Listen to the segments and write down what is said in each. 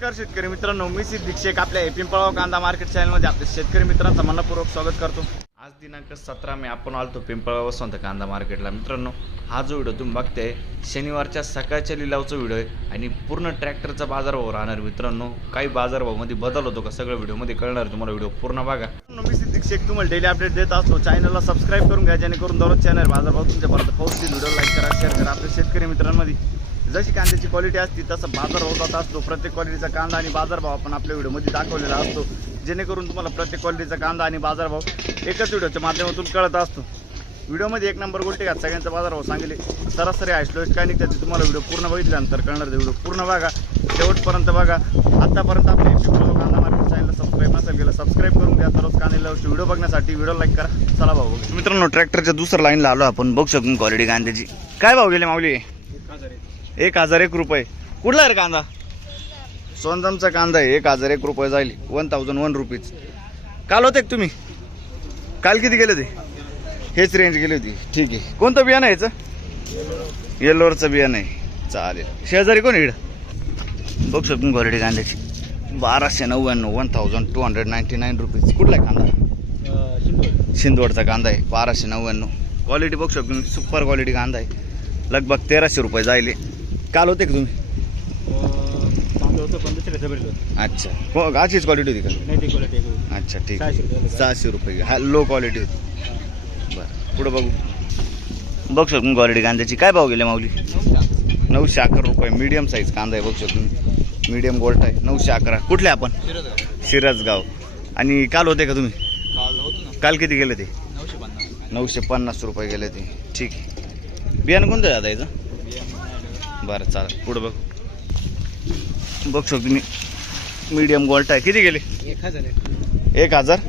नमस्कार शेतकरी मित्रांनो, मी सिद्दीक शेख आपल्या पिंपळगाव कांदा मार्केट चॅनलमध्ये आपल्या शेतकरी मित्रांचं मनपूर्वक स्वागत करतो। आज दिनांक 17 मे आपण आलतो पिंपळगाव वसंत कांदा मार्केटला। मित्रांनो, हा जो व्हिडिओ तुम्ही बघताय शनिवारच्या सकाळच्या लिलावचा व्हिडिओ आहे आणि पूर्ण ट्रॅक्टरचा बाजारभाव राहणार। मित्रांनो, काही बाजारभावामध्ये बदल होतो का सगळं व्हिडिओमध्ये कळणार, तुम्हाला व्हिडिओ पूर्ण बघा। मी सिद्दीक शेख तुम्हाला डेली अपडेट देत असतो। चॅनलला सबस्क्राईब करून घ्या जेणेकरून दररोज चॅनल बाजारभाव तुमच्यापर्यंत पोहोचतील। व्हिडिओ लाईक करा, शेअर करा। आपल्या शेतकरी मित्रांमध्ये जशी कांद्याची क्वालिटी असते तसं बाजारभाव जात असतो। प्रत्येक क्वालिटीचा कांदा आणि बाजारभाव आपण आपल्या व्हिडिओमध्ये दाखवलेला असतो, जेणेकरून तुम्हाला प्रत्येक क्वालिटीचा कांदा आणि बाजारभाव एकच व्हिडिओच्या माध्यमातून कळत असतो। व्हिडिओमध्ये एक नंबर गोष्टी घात सगळ्यांचा बाजारभाव सांगले सरासरी आहे स्लोस्ट काय नाही, त्याची तुम्हाला व्हिडिओ पूर्ण बघितल्यानंतर कळणार। व्हिडिओ पूर्ण बघा, शेवटपर्यंत बघा। आतापर्यंत आपल्या पिंपळगाव कांदा मार्केट चॅनलला सबस्क्राईब नसेल केलं सबस्क्राईब करून घ्या। दररोज कांद्याला व्हिडिओ बघण्यासाठी व्हिडिओ लाईक करा। चला भाऊ मित्रांनो, ट्रॅक्टरच्या दुसऱ्या लाईनला आलो आपण। बघू शकून क्वालिटी कांद्याची काय भाव गेले माऊली? 1001 रुपये। कुठला आहे कांदा? सोनजमचा कांदा आहे, 1001 रुपये जाईल, 1001 रुपीज। काल होते का तुम्ही? काल किती गेले ते? हेच रेंज गेली होती, ठीक आहे। कोणतं बियाणं आहे याचं? येल्लोरचं बियाणं आहे, चालेल। शेजारी कोण इकडं? बघू शकतो क्वालिटी कांद्याची 1299, 1299 रुपीज। कुठला आहे कांदा? शिंदवडचा कांदा आहे, 1299 क्वालिटी। बघू शकतो सुपर क्वालिटी कांदा आहे, लगभग 1300 रुपये जाईल। काल होते का तुम्ही? अच्छा, अशीच क्वालिटी होती का? अच्छा, ठीक आहे, 600 रुपये। हा लो क्वालिटी होती, बरं। पुढं बघू बघू शकतो क्वालिटी कांद्याची काय भाव गेले माऊली? 911 रुपये। मीडियम साईज कांदा आहे, बघू शकतो मीडियम गोल्ट आहे, 911। कुठले आपण? सिरसगाव। आणि काल होते का तुम्ही? काल किती गेले ते? 950 रुपये गेले ते, ठीक आहे। बियाणं कोणतं आहे आता याचं? बरं, चालेल। पुढं बघ बघू शकतो मी मीडियम गोल्ट आहे, किती गेले? 1051,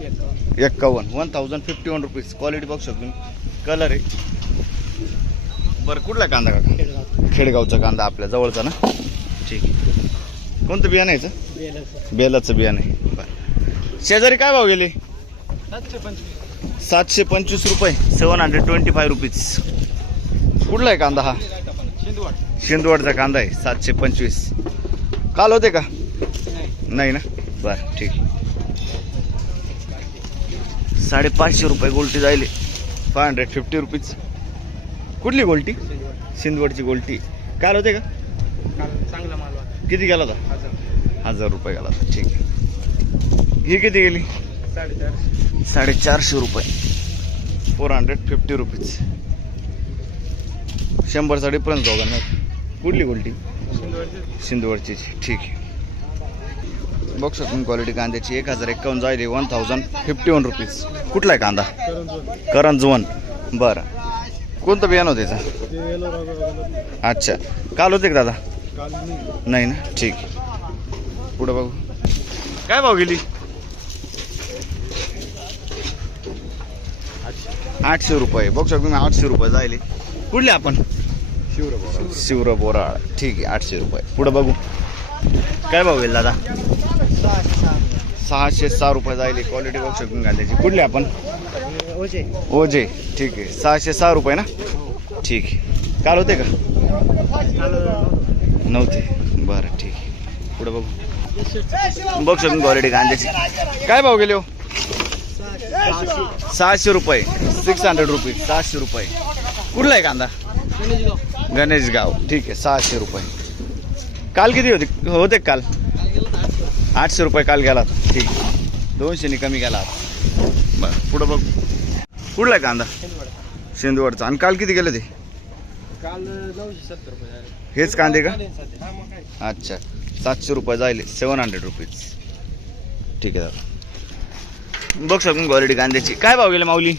1051 रुपीज। क्वालिटी बघू शकतो मी, कलर आहे, बरं। कुठला कांदा काका? खेडगावचा कांदा, आपल्या जवळचा ना, ठीक आहे। कोणतं बियाणं आहे याचं? बेलाचं बियाणं आहे, बरं। शेजारी काय भाव गेले? 725 रुपये, 725 रुपीज। कुठला आहे कांदा हा? शिंदवडचा कांदा आहे, 725। काल होते का? नाही ना, बरं, ठीक आहे। 550 रुपये गोल्टी जाईल, 550 रुपीज। कुठली गोल्टी? शिंदवडची गोल्टी। काल होते का? चांगला माल किती गेला होता? 1000 रुपये गेला होता, ठीक आहे। ही किती गेली? 450 रुपये, 450 रुपीज। 100चा डिफरन्स होगा ना। कुठली गोल्टी? शिंदवडची, ठीक आहे। बघू शकतो क्वालिटी कांद्याची 1051 जाईल, 1051 रुपीज। कुठला आहे कांदा? करंजवन, बरं। कोणतं बियाणं होतं त्याचं? अच्छा, काल होते का दादा? नाही ना, ठीक आहे। पुढं बघू काय भाव गेली? 800 रुपये। बघू शकतो मी 800 रुपये जाईल। कुठले आपण? शिवर बोराळ, ठीक आहे, 800 रुपये। पुढं बघू काय भाव गेला दादा? 606 रुपये जाईल। क्वालिटी बघू शकतो कांद्याची। कुठले आपण? ओजे, ठीक आहे, 606 रुपये ना, ठीक आहे। काल होते का? नव्हते, बरं, ठीक आहे। पुढं बघू बघू शकतो क्वालिटी कांद्याची काय भाव गेले हो? 600 रुपये, 600 रुपीज, 600 रुपये। कुठला आहे कांदा? गणेशगाव, ठीक आहे, 600 रुपये। काल किती होते काल? 800 रुपये काल गेला, ठीक आहे, 200 कमी गेला, बरं। पुढं बघ कुठला आहे कांदा? शिंदवडचा। आणि काल किती गेले ते? काल 970 रुपये। हेच कांदे का? अच्छा, 700 रुपये जाईल, 700 रुपीज, ठीक आहे दादा। बघ शकून क्वालिटी कांद्याची काय भाव गेले माऊली?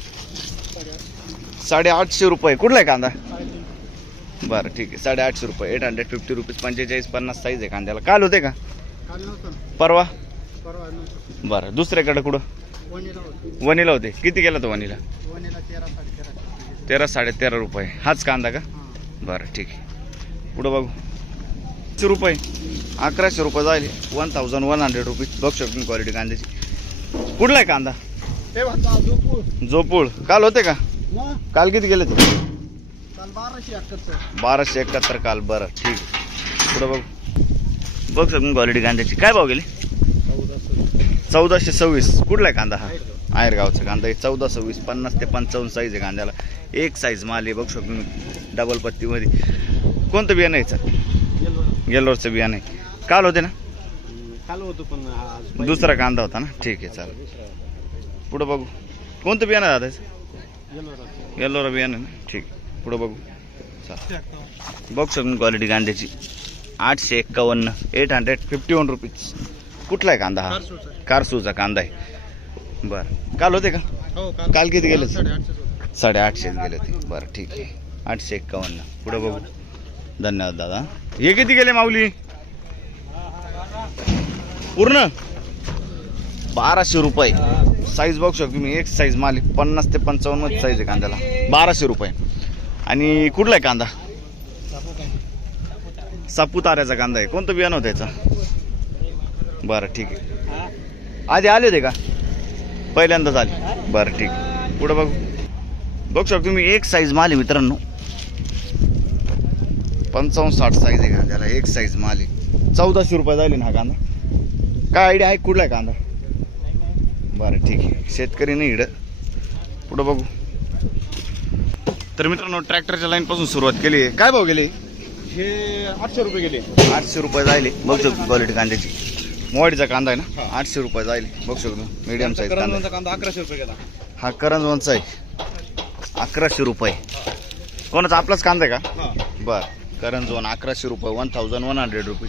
850 रुपये। कुठला आहे कांदा? बरं, ठीक आहे, 850 रुपये, 850 रुपीज। 45-50 साईज आहे कांद्याला। काल होते का? परवा, बरं। दुसऱ्याकडे कुठं? वणीला होते, किती गेला तो वणीला? 13-13.5 रुपये। हाच कांदा का? बरं, ठीक आहे। पुढं बघू 100 रुपये, 1100 रुपये जाईल, 1100 रुपीज। बघू शकतो क्वालिटी कांद्याची। कुठला आहे कांदा? जोपूळ। काल होते का? काल किती गेले ते? 1271 काल, बरं, ठीक आहे। पुढं बघू बघ शकतो क्वालिटी कांद्याची. काय भाव गेली? 1426. कुठला आहे कांदा हा? आयरगावचा कांदा आहे. 1426. 50 ते 55 साईज आहे कांद्याला. एक साईज माल आहे. बघ शकतो मी डबल पत्तीमध्ये. कोणतं बियाणं यायचं? येल्लोरचं बियाणं आहे. काल होते ना? काल होतो पण आज दुसरा कांदा होता ना. ठीक आहे चालेल. पुढं बघू. कोणतं बियाणं आहे दादा? येल्लोरा बियाणं आहे ना. ठीक आहे. पुढं बघू. चालेल. बघ शकतो क्वालिटी कांद्याची. 851. 851 रुपीज. कुठला आहे कांदा हा? कारसूचा कांदा आहे. बरं. काल होते का? हो काल किती गेले? 850 850 गेले ते. बरं ठीक आहे. 851. पुढे बघू. धन्यवाद दादा. हे किती गेले माऊली? पूर्ण 1200 रुपये. साईज बघू शकतो मी. एक साईज माल 50 ते 55 मध्ये साईज आहे कांद्याला. 1200 रुपये. आणि कुठला आहे कांदा? सापुताऱ्याचा कांदा आहे. कोणतं बियाणं होतं त्याचं? बरं ठीक आहे. आधी आले होते का? पहिल्यांदाच आले. बरं ठीक आहे. पुढं बघू. बघू शकतो तुम्ही. एक साईज माल आहे मित्रांनो. 55-60 साईज आहे कांद्याला. एक साईज माल आहे. 1400 रुपये जाईल ना हा कांदा. काय आयडिया आहे कुठला आहे कांदा? बरं ठीक आहे. शेतकरी नाही इकडं. पुढं बघू. तर मित्रांनो ट्रॅक्टरच्या लाईन पासून सुरुवात केली आहे. काय भाव गेले? हे 800 रुपये गेले. 800 रुपये जायले. बघू शकतो क्वालिटी कांद्याची. मोवाडीचा कांदा आहे ना. 800 रुपये जाईल. बघू शकतो मीडियम साईज कांदा. करंजचा कांदा 1100 रुपये गेला. हा करंजवनचा आहे. 1100 रुपये. कोणाचा? आपलाच कांदा आहे का? हा बरं. करंजवन 1100 रुपये. 1100 रुपये.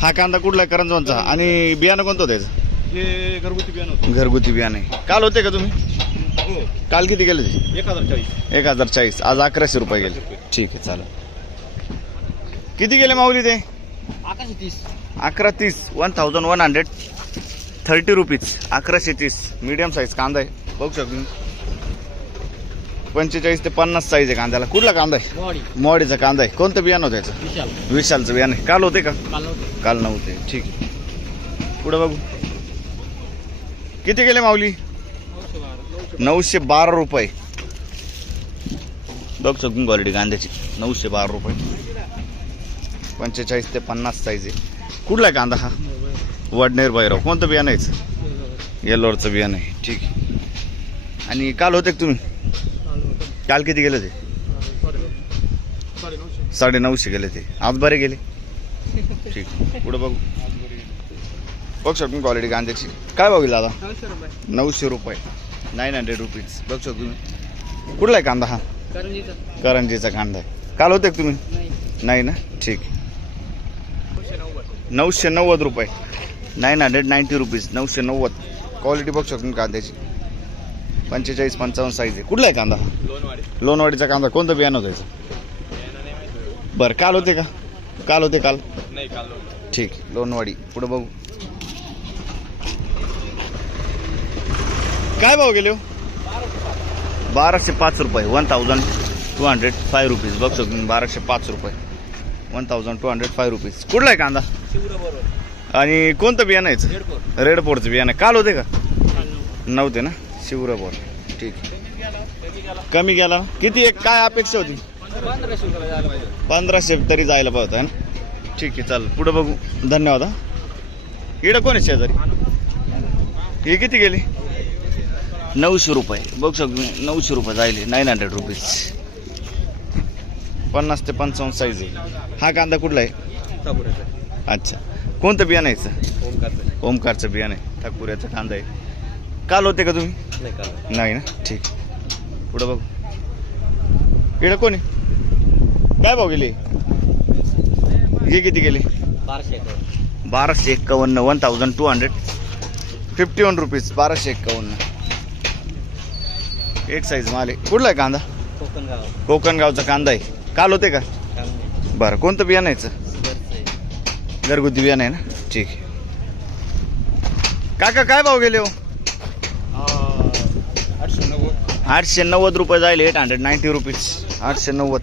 हा कांदा कुठला आहे? करंजवनचा. आणि बियाणं कोणतं होतं त्याचं? हे घरगुती बियाणं होतं. घरगुती बियाणं आहे. काल होते का तुम्ही? हो काल किती गेले ते? 1040. 1040. आज 1100 रुपये गेले. ठीक आहे चालेल. किती गेले माऊली ते? 1130. 1130. 1130 रुपीज. 1130. मीडियम साईज कांदा आहे. बघू शकतो. 45 ते 50 साईज आहे कांद्याला. कुठला कांदा आहे? मोवाडी मोवाडीचा कांदा आहे. कोणतं बियाणं होतं त्याचं? विशाल. विशालचं बियाणं आहे. काल होते का? काल नव्हते. काल नव्हते. ठीक आहे. पुढे बघू. किती गेले माऊली? 912 रुपये. बघ शकून क्वालिटी कांद्याची. 912 रुपये. 45 ते 50 साईज आहे. कुठला आहे कांदा हा? वडनेर भैरव. कोणतं बियाणं आहे? येल्लोरचं बियाणं आहे. ठीक आहे. आणि काल होते का तुम्ही? काल किती गेले ते? 950 गेले ते. आज बरे गेले. ठीक. पुढे बघू. बघ शकतो क्वालिटी कांद्याची. काय बघेल दादा? 900 रुपये. 900 रुपीज. बघ शकतो तुम्ही. कुठला आहे कांदा हा? करंजीचा कांदा आहे. काल होते का तुम्ही? नाही ना. ठीक. 990 रुपये. 990 रुपीज. 990. क्वालिटी बघ शकतो कांद्याची. 45-55 साईज आहे. कुठला आहे कांदा? लोणवाडीचा कांदा. कोणतं बियाणं होतं त्याचं? बरं. काल होते का? काल होते. काल नाही काल ठीक. लोणवाडी. पुढे बघू. काय भाव गेले? 1205 रुपये. 1205 रुपीज. बघ शकतो 1205 रुपये. 1205 रुपीज. कुठला आहे कांदा? आणि कोणतं बियाणं आहे? रेडपोरचं बियाणं. काल होते का? नव्हते ना. शिवरापोर. ठीक. कमी गेला. किती? एक काय अपेक्षा होती? 1500 तरी जायला पाहिजे आहे ना. ठीक आहे चालेल. पुढे बघू. धन्यवाद. हा. इकडं कोण आहे शेजारी? हे किती गेले? 900 रुपये. बघू शकतो 900 रुपये जायले. 900 रुपीज. 50 ते 55 साईज आहे. हा कांदा कुठला आहे? अच्छा. कोणतं बियाणं आहे? ओमकारचं बियाणं आहे. ठाकपुऱ्याचा कांदा आहे. काल होते का तुम्ही? नाही ना. ठीक. पुढं बघू. इकडं कोण आहे? काय भाव गेले? हे किती गेले? 1251. 1251 रुपीज. 1251. एक साईज माल आहे. कुठला आहे कांदा? कोकणगावचा कांदा आहे. काल होते का? बरं. कोणतं बियाणं यायचं? घरगुती बियाणं आहे ना. ठीक आहे. काका काय भाव गेले हो? 890 रुपये जाईल. 890 रुपीज. 890.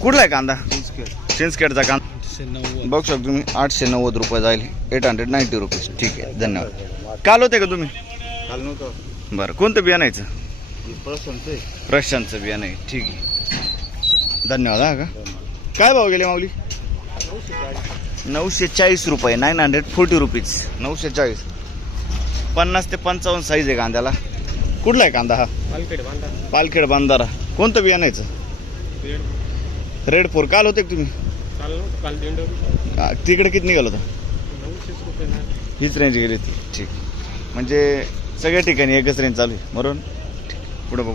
कुठला आहे कांदा? चिंचखेडचा कांदा. बघू शकतो तुम्ही. 890 रुपये जाईल. 890 रुपीज. ठीक आहे. धन्यवाद. काल होते का तुम्ही? काल नव्हतं. बरं. कोणतं बियाणं यायचं? प्रशांत. प्रशांतचं बियाणं आहे. ठीक आहे. धन्यवाद. हा का? काय भाव गेले माऊली? 940 रुपये 940 रुपीज 940. 50 ते 55 साईज आहे कांद्याला. कुठला आहे कांदा हा? पालखेड बांधारा. कोणतं बियाणायचं? रेड 4. काल होते का तुम्ही? तिकडे किती निघाल होतं? हीच रेंज गेली ती. ठीक. म्हणजे सगळ्या ठिकाणी एकच रेंज चालू आहे. बरोबर. पुढे बघू.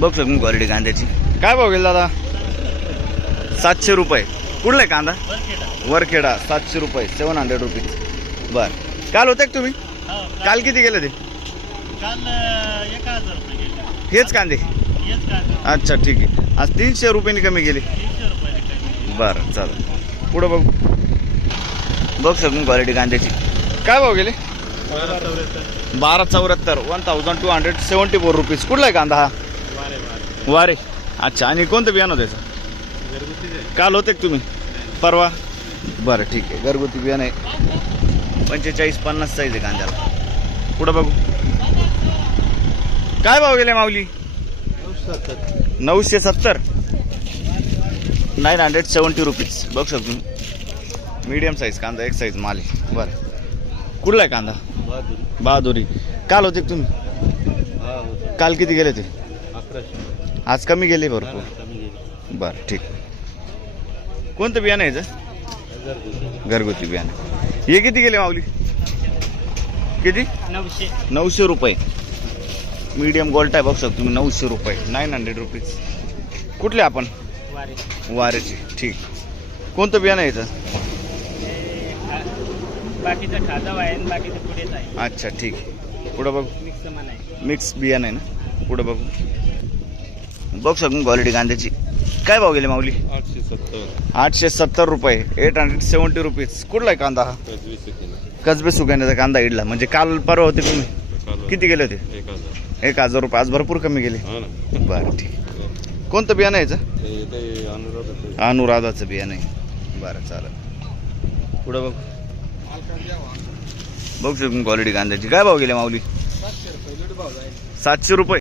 बघ शकतो क्वालिटी कांद्याची. काय भाव गेला दादा? 700 रुपये. कुठला आहे कांदा? वरखेडा. 700 रुपये 700 रुपीज. बर. काल होते का तुम्ही? काल किती गेले ते? हेच कांदे? अच्छा ठीक आहे. आज 300 रुपयांनी कमी गेले. बरं चालेल. पुढं बघू. बघ शकून क्वालिटी कांद्याची. काय भाव गेले? 1274 1274 रुपीज. कुठला आहे कांदा हा? वारे. अच्छा. आणि कोणतं बियाणं होतं त्याचं? काल होते का तुम्ही? परवा. बरं ठीक आहे. घरगुती बियाणं आहे. 45-50 साईज आहे कांद्याला. पुढं बघू. काय भाव गेले माऊली? 970 970 रुपीज. बघ शकतो. मीडियम साईज कांदा. एक साईज माल आहे. बरं. कुठला आहे कांदा? बहादुरी. काल होते का तुम्ही? काल किती गेले ते? 1100. आज कमी गेले भरपूर. बरं ठीक. कोणतं बियाणं आहे याचं? घरगुती बियाणं. हे किती गेले माऊली? किती? 900 रुपये. मीडियम गोल्ट आहे. बघू शकतो तुम्ही. 900 रुपये 900 रुपीज. कुठले आपण? वारेचे. ठीक. कोणतं बियाणं आहे याचं? बाकीचं खाजाव आहे आणि बाकीचं पुढेच आहे. अच्छा ठीक आहे. पुढं बघू. मिक्स समान आहे. मिक्स बियाणं आहे ना. पुढं बघू. बघू शकतो क्वालिटी कांद्याची. काय भाव गेले माऊली? 870 रुपये 870 रुपीज. कुठला आहे कांदा हा? कसबे सुकण्याचा कांदा इडला. म्हणजे काल परवा होते तुम्ही? किती गेले होते? 1000 रुपये. आज भरपूर कमी गेले. बरं ठीक. कोणतं बियाणं आहे याचं? अनुराधाचं बियाणं आहे. बरं चालेल. पुढं बघ. बघू शकतो क्वालिटी कांद्याची. काय भाव गेले माऊली? 700 रुपये.